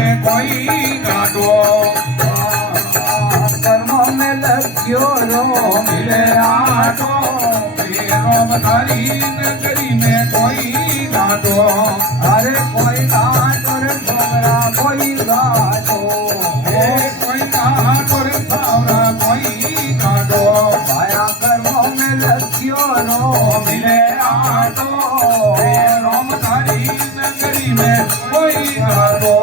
में कोई गाटो कर्मों में लग्यो रो मिले आटो रोम थारी नगरी में कोई गाटो अरे कोई घाटो रे छोरा कोई घाटो कोई गाटो रे सावरा कोई गाटो आया कर्मों में लग्यो रो मिले आटो रोम थारी नगरी में कोई गाटो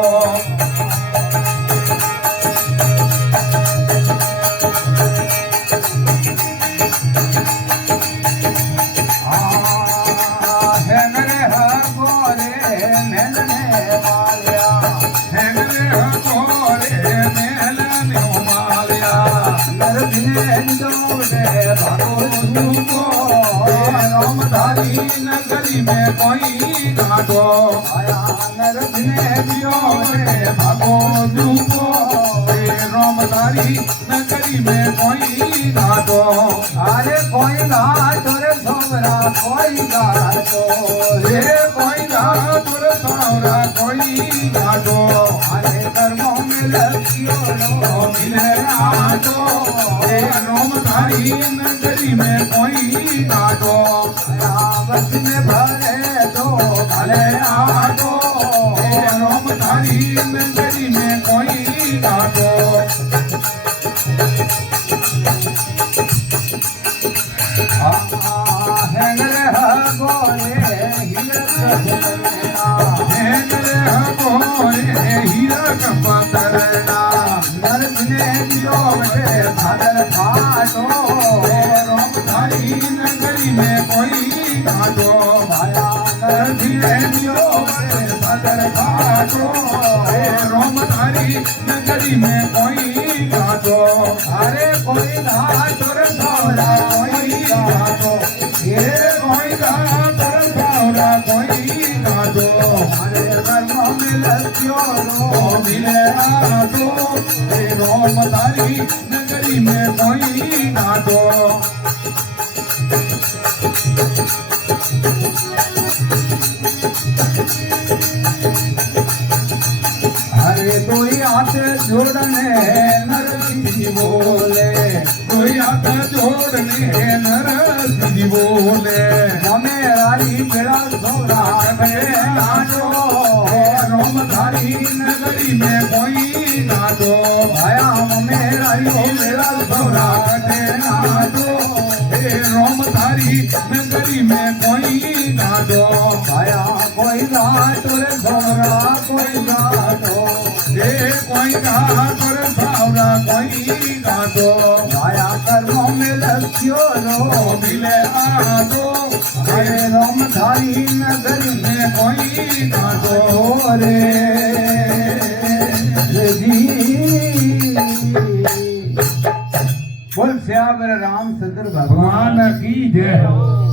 नगरी में कोई गाटो आया नरने दियो रे भागो दूको रोम तारी नगरी में कोई गाटो अरे कोई घाटो रे छोरा कोई घाटो रे कोई गाटो रे सावरा कोई गाटो अरे कर्मों में लग्यो रो मिले आटो रोम तारी नगरी में कोई गाटो बस में भरे दो भले आटो रोम तारी नगरी में कोई गाटो हेंगरे गोरे हीरक पतरना नरने दियो रे भादर फाटो रोम थारी नगरी में कोई गाटो आया धीरे दियो बदर घाटो रोम थारी नगरी में कोई गाटो अरे कोई घाटो रे छोरा कोई गाटो ये कोई गाटो सावरा कोई गाटो अरे कर्मों में लग्यो रो मिले आटो रोम थारी नगरी में कोई गाटो अरे कोई हाथ जोड़ने नरसिंह बोले कोई हाथ जोड़ने नरसिंह बोले मेरारी बेड़ा छोरा नाचो रोम थारी नगरी में कोई नाचो आया मेरारी बेड़ा छोरा नाचो रोम थारी नगरी में कोई नाचो आया कोई घाटो रे छोरा कोई घाटो कोई गाटो रे सावरा कोई गाटो आया कर्मों में लग्यो रो मिले आटो अरे रोम थारी नगरी में कोई गाटो रे बोल श्याम रामचंद्र भगवान भगवान की जय।